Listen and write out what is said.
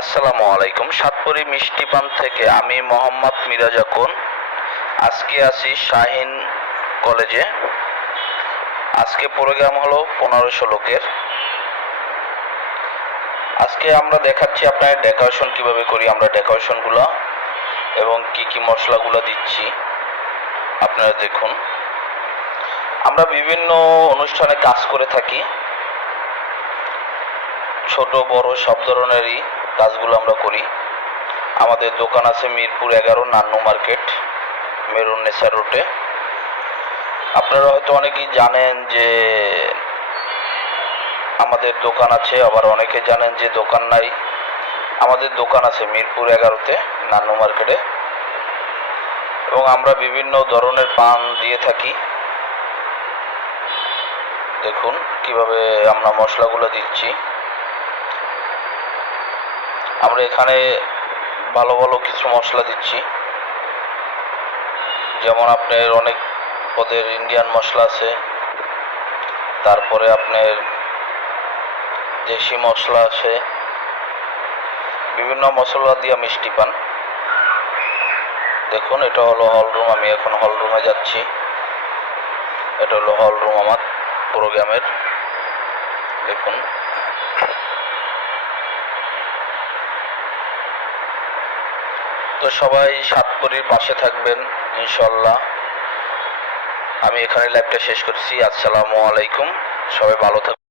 আসসালামু আলাইকুম। সাতপুরি মিষ্টি পান থেকে আমি মোহাম্মদ মিরাজ আকুন। আজকে আছি শাহিন কলেজে। আজকে প্রোগ্রাম হলো 1500 লোকের। আজকে আমরা দেখাচ্ছি আপনার ডেকোরেশন কিভাবে করি, আমরা ডেকোরেশনগুলো এবং কি মশলাগুলো দিচ্ছি আপনারা দেখুন। আমরা বিভিন্ন অনুষ্ঠানে কাজ করে থাকি, ছোট বড় সব ধরনেরই কাজগুলো আমরা করি। আমাদের দোকান আছে মিরপুর 11 নান্নু মার্কেট, মেরুন নেসার রোডে। আপনারা হয়তো অনেকেই জানেন যে আমাদের দোকান আছে, আবার অনেকে জানেন যে দোকান নাই। আমাদের দোকান আছে মিরপুর 11-তে নান্নু মার্কেটে, এবং আমরা বিভিন্ন ধরনের পান দিয়ে থাকি। দেখুন কিভাবে আমরা মশলাগুলো দিচ্ছি। আমরা এখানে ভালো ভালো কিছু মশলা দিচ্ছি, যেমন আপনার অনেক পদের ইন্ডিয়ান মশলা আছে, তারপরে আপনার দেশি মশলা আছে, বিভিন্ন মশলা দিয়ে মিষ্টি পান। দেখুন এটা হলো হল রুম, আমি এখন হল রুমে যাচ্ছি। এটা হলো হল রুম আমার প্রোগ্রামের। দেখুন তো সবাই সাতপুরির পাশে থাকবেন ইনশাল্লাহ। আমি এখানে লাইভটা শেষ করছি। আসসালামু আলাইকুম, সবাই ভালো থাকবেন।